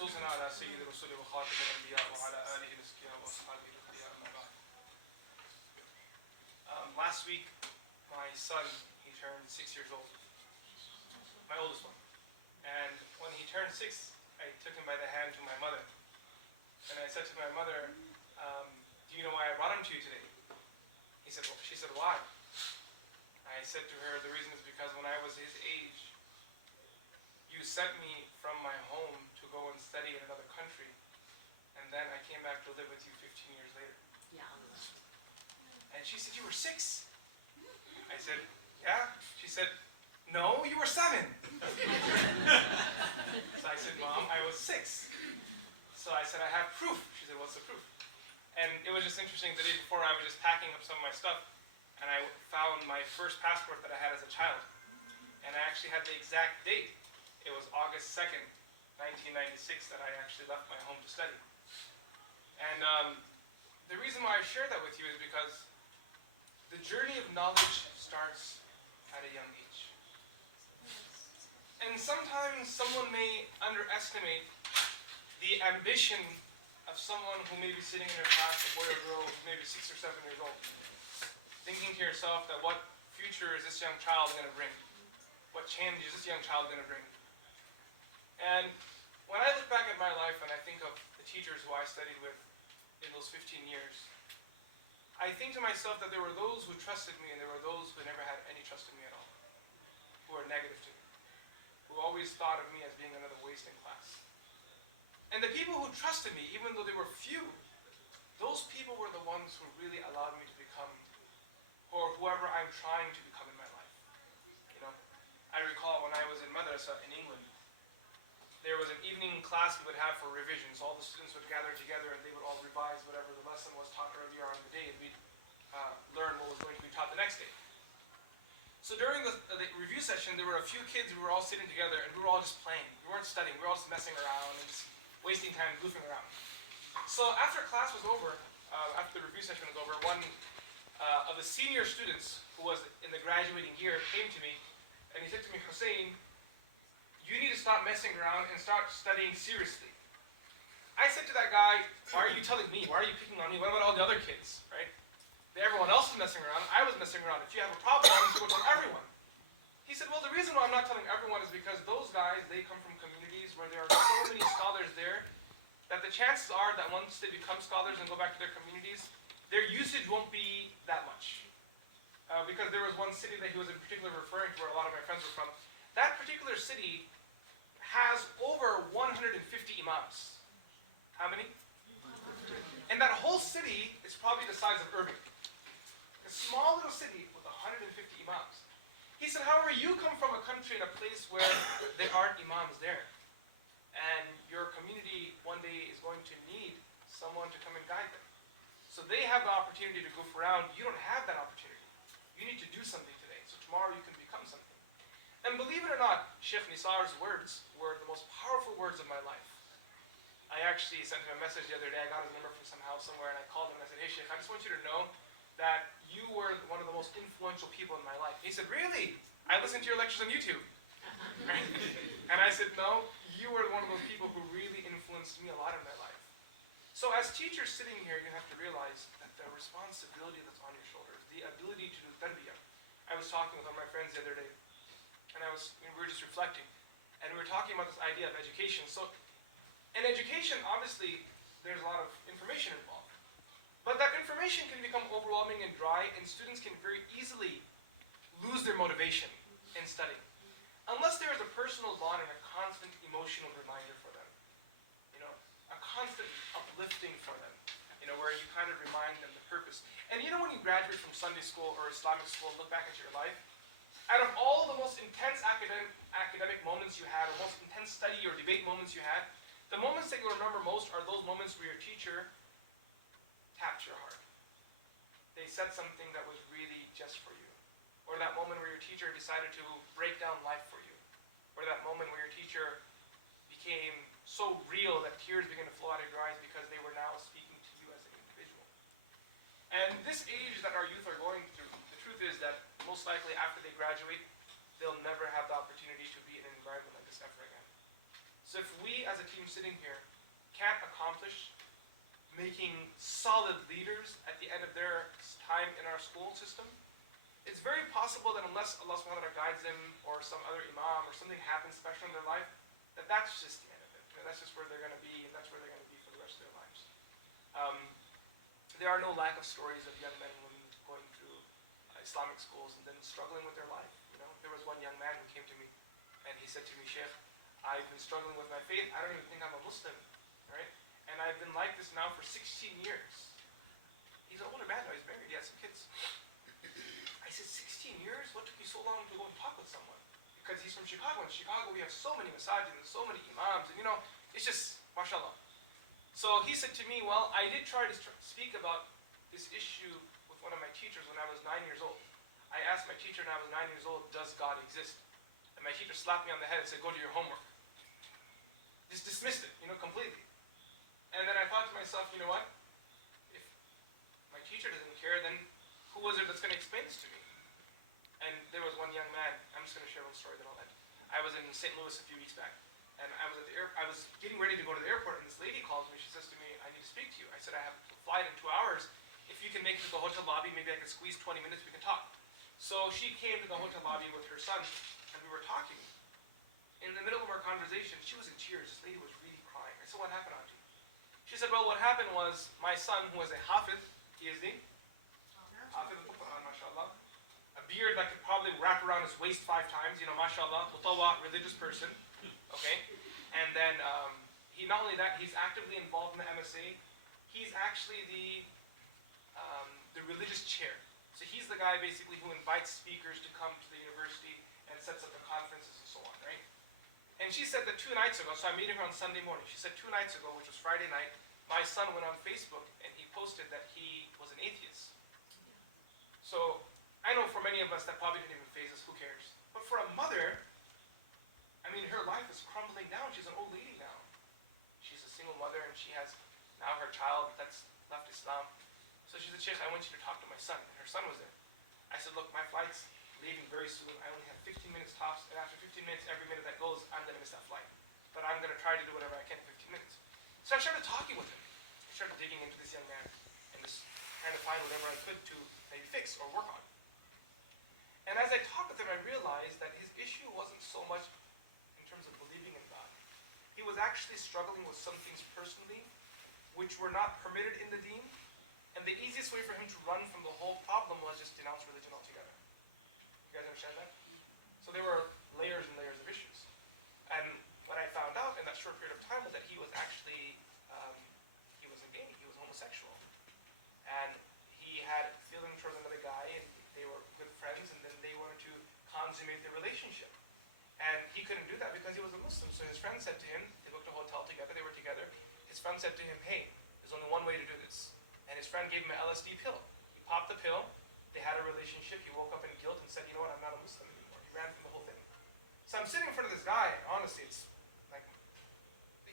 خصوصا على سيد الرسل وخاتم الأنبياء وعلى آله الأزكياء وأصحابه الأخيار أما بعد. Last week, my son, he turned 6 years old, my oldest one. And when he turned 6, I took him by the hand to my mother. And I said to my mother, do you know why I brought him to you today? She said, why? I said to her, the reason is because when I was his age, you sent me from my home to go and study in another country. And then I came back to live with you 15 years later. Yeah. And she said, you were 6? I said, yeah. She said, no, you were 7. So I said, Mom, I was 6. So I said, I have proof. She said, what's the proof? And it was just interesting, the day before I was just packing up some of my stuff, and I found my first passport that I had as a child. And I actually had the exact date. It was August 2nd, 1996, that I actually left my home to study. And the reason why I share that with you is because the journey of knowledge starts at a young age. And sometimes someone may underestimate the ambition of someone who may be sitting in their class, a boy or girl who's maybe 6 or 7 years old, thinking to yourself that what future is this young child going to bring? What change is this young child going to bring? And when I look back at my life and I think of the teachers who I studied with in those 15 years, I think to myself that there were those who trusted me and there were those who never had any trust in me at all, who were negative to me, who always thought of me as being another waste in class. And the people who trusted me, even though they were few, those people were the ones who really allowed me to become, or whoever I'm trying to become in my life. You know, I recall when I was in madrasa in England, there was an evening class we would have for revisions. All the students would gather together and they would all revise whatever the lesson was taught earlier on the day, and we'd learn what was going to be taught the next day. So during the review session, there were a few kids, we were all sitting together and we were all just playing. We weren't studying, we were all just messing around and just wasting time goofing around. So after class was over, after the review session was over, one of the senior students who was in the graduating year came to me and he said to me, Hussein, you need to stop messing around and start studying seriously. I said to that guy, why are you telling me? Why are you picking on me? What about all the other kids, right? Everyone else was messing around. I was messing around. If you have a problem, I'm going to tell everyone. He said, well, the reason why I'm not telling everyone is because those guys, they come from communities where there are so many scholars there that the chances are that once they become scholars and go back to their communities, their usage won't be that much. Because there was one city that he was in particular referring to where a lot of my friends were from. That particular city has over 150 imams. How many? And that whole city is probably the size of Irving. A small little city with 150 imams. He said, however, you come from a country and a place where there aren't imams there. And your community one day is going to need someone to come and guide them. So they have the opportunity to goof around. You don't have that opportunity. You need to do something today. So tomorrow you can become something. And believe it or not, Sheikh Nisar's words were the most powerful words of my life. I actually sent him a message the other day. I got his number from somewhere, and I called him and I said, hey Sheikh, I just want you to know that you were one of the most influential people in my life. He said, really? I listened to your lectures on YouTube. And I said, no, you were one of those people who really influenced me a lot in my life. So as teachers sitting here, you have to realize that the responsibility that's on your shoulders, the ability to do tarbiyah. I was talking with one of my friends the other day, and we were just reflecting, and we were talking about this idea of education. So in education, obviously, there's a lot of information involved. But that information can become overwhelming and dry, and students can very easily lose their motivation in studying. Unless there is a personal bond and a constant emotional reminder for them. You know, a constant uplifting for them. You know, where you kind of remind them the purpose. And you know when you graduate from Sunday school or Islamic school and look back at your life, out of all the most intense academic moments you had, or most intense study or debate moments you had, the moments that you'll remember most are those moments where your teacher tapped your heart. They said something that was really just for you. Or that moment where your teacher decided to break down life for you. Or that moment where your teacher became so real that tears began to flow out of your eyes because they were now speaking to you as an individual. And this age that our youth are going through, the truth is that most likely after they graduate, they'll never have the opportunity to be in an environment like this ever again. So if we as a team sitting here can't accomplish making solid leaders at the end of their time in our school system, it's very possible that unless Allah subhanahu wa ta'ala guides them or some other imam or something happens special in their life, that's just the end of it. That's just where they're going to be, and that's where they're going to be for the rest of their lives. There are no lack of stories of young men and women going through Islamic schools and then struggling with their life. There was one young man who came to me and he said to me, Sheikh, I've been struggling with my faith. I don't even think I'm a Muslim, right? And I've been like this now for 16 years. He's an older man now, he's married, he has some kids. I said, 16 years? What took you so long to go and talk with someone? Because he's from Chicago. In Chicago we have so many masajid and so many imams, and it's just, mashallah. So he said to me, well, I did try to speak about this issue with one of my teachers when I was 9 years old. I asked my teacher when I was 9 years old, does God exist? And my teacher slapped me on the head and said, go do your homework. Just dismissed it, completely. And then I thought to myself, you know what? If my teacher doesn't care, then who was it that's going to explain this to me? And there was one young man, I'm just going to share one story, then I'll end. I was in St. Louis a few weeks back, and I was at the I was getting ready to go to the airport, and this lady calls me. She says to me, I need to speak to you. I said, I have a flight in 2 hours. If you can make it to the hotel lobby, maybe I can squeeze 20 minutes, we can talk. So she came to the hotel lobby with her son, and we were talking. In the middle of our conversation, she was in tears. This lady was really crying. I said, what happened, Auntie? She said, well, what happened was my son, who was a hafiz, he is the hafiz al-Quran, mashallah, a beard that could probably wrap around his waist 5 times, mashallah, mutawa, religious person, okay? And then he, not only that, he's actively involved in the MSA. He's actually the religious chair. So he's the guy basically who invites speakers to come to the university and sets up the conferences and so on, right? And she said that 2 nights ago, so I'm meeting her on Sunday morning, she said 2 nights ago, which was Friday night, my son went on Facebook and he posted that he was an atheist. So I know for many of us that probably didn't even faze us, who cares? But for a mother, I mean, her life is crumbling down. She's an old lady now. She's a single mother and she has now her child that's left Islam. So she said, Sheikh, I want you to talk to my son. And her son was there. I said, look, my flight's leaving very soon. I only have 15 minutes tops. And after 15 minutes, every minute that goes, I'm going to miss that flight. But I'm going to try to do whatever I can in 15 minutes. So I started talking with him. I started digging into this young man and just trying to find whatever I could to maybe fix or work on. And as I talked with him, I realized that his issue wasn't so much in terms of believing in God. He was actually struggling with some things personally which were not permitted in the deen. And the easiest way for him to run from the whole problem was just denounce religion altogether. You guys understand that? So there were layers and layers of issues. And what I found out in that short period of time was that he was actually, he wasn't gay, he was homosexual. And he had feeling towards another guy, and they were good friends, and then they wanted to consummate their relationship. And he couldn't do that because he was a Muslim. So his friend said to him, they booked a hotel together, they were together. His friend said to him, hey, there's only one way to do this. And his friend gave him an LSD pill. He popped the pill, they had a relationship, he woke up in guilt and said, you know what, I'm not a Muslim anymore. He ran from the whole thing. So I'm sitting in front of this guy, and honestly, it's like,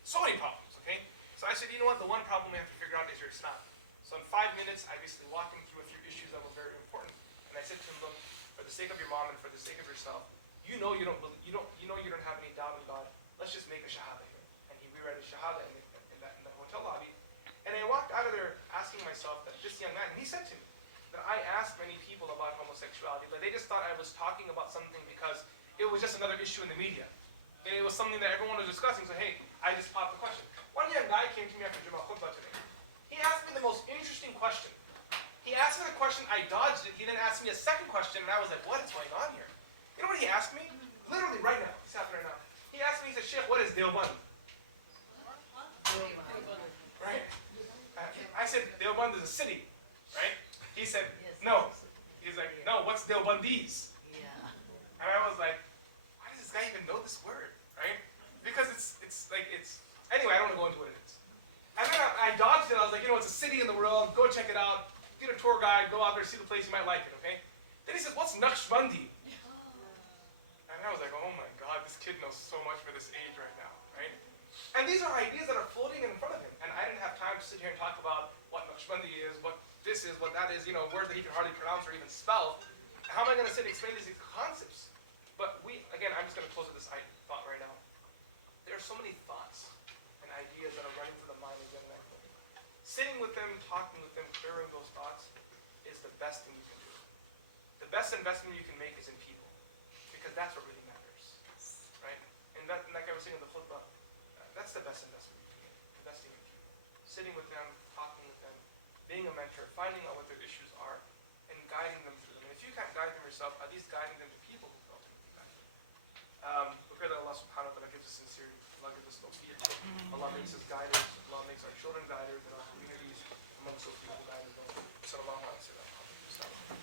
so many problems, okay? So I said, you know what, the one problem we have to figure out is your Islam. So in 5 minutes, I basically walked him through a few issues that were very important. And I said to him, look, for the sake of your mom and for the sake of yourself, you know you don't have any doubt in God. Let's just make a shahada here. And he reread his shahada in that hotel lobby. And I walked out of there asking myself that this young man, and he said to me that I asked many people about homosexuality, but they just thought I was talking about something because it was just another issue in the media. And it was something that everyone was discussing, so hey, I just popped the question. One young guy came to me after Jummah khutbah today. He asked me the most interesting question. He asked me the question, I dodged it, he then asked me a second question, and I was like, what is going on here? You know what he asked me? Literally right now, it's happening right now. He asked me, he said, Sheikh, what is Deoband? Right? I said, Deoband is a city, right? He said, no. He's like, no, what's Deobandis? And I was like, why does this guy even know this word, right? Because anyway, I don't want to go into what it is. And then I dodged it, I was like, you know, it's a city in the world, go check it out, get a tour guide, go out there, see the place, you might like it, okay? Then he says, what's Naqshbandi? And I was like, oh my God, this kid knows so much for this age right now, right? And these are ideas that are floating in front of him. And I didn't have time to sit here and talk about what Naqshbandi is, what this is, what that is, words that he can hardly pronounce or even spell. How am I going to sit and explain these concepts? But again, I'm just going to close with this thought right now. there are so many thoughts and ideas that are running through the mind of young men. Sitting with them, talking with them, clearing those thoughts is the best thing you can do. The best investment you can make is in people, because that's what really matters, right? And that, like I was saying in the khutbah, that's the best investment you can make, investing in people. Sitting with them, talking with them, being a mentor, finding out what their issues are, and guiding them through them. And if you can't guide them yourself, at least guiding them to people who can ultimately guide them. We pray that Allah subhanahu wa ta'ala gives us sincerity. Allah gives us tawfiq. Allah makes us guiders. Allah makes our children guiders in our communities, amongst those people guiding them. Sallallahu alaihi wa sallam.